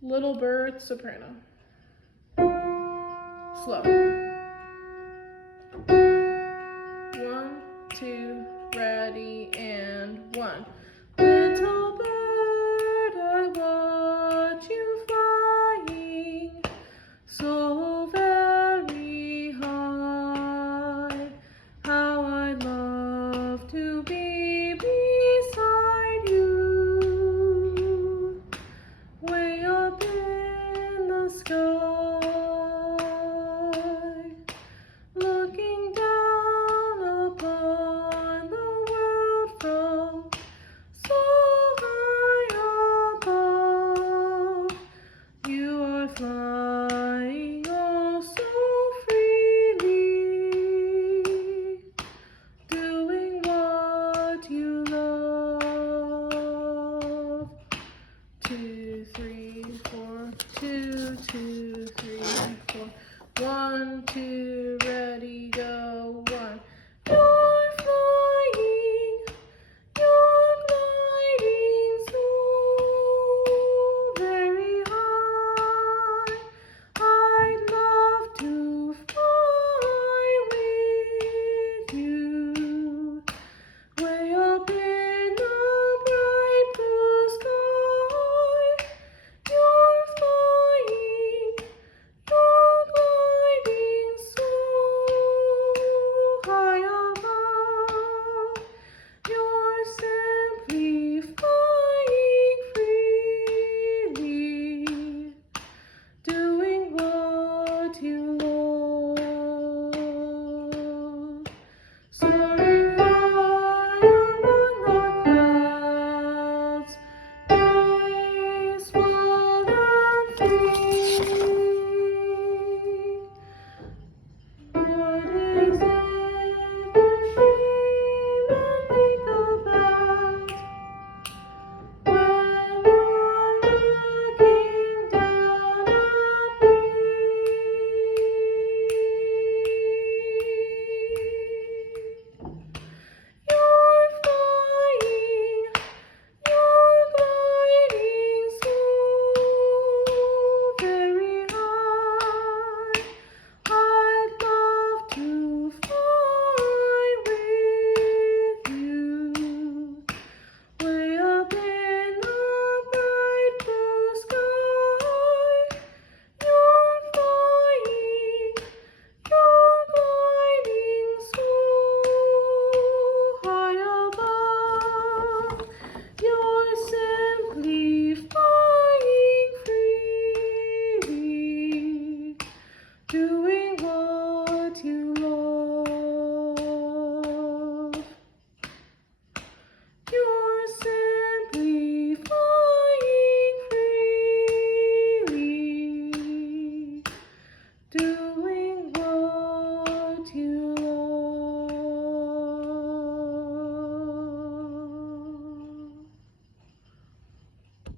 Little bird, soprano. Slow. 1, 2, ready, and 1. Little bird, I watch you flying so very high. How I'd love to be beside you, way up in the sky, looking down upon the world from so high above. You are flying oh so freely, doing what you love. 2, 3, 4, 2, 2, 3, 4. 1, 2, ready, go. 1.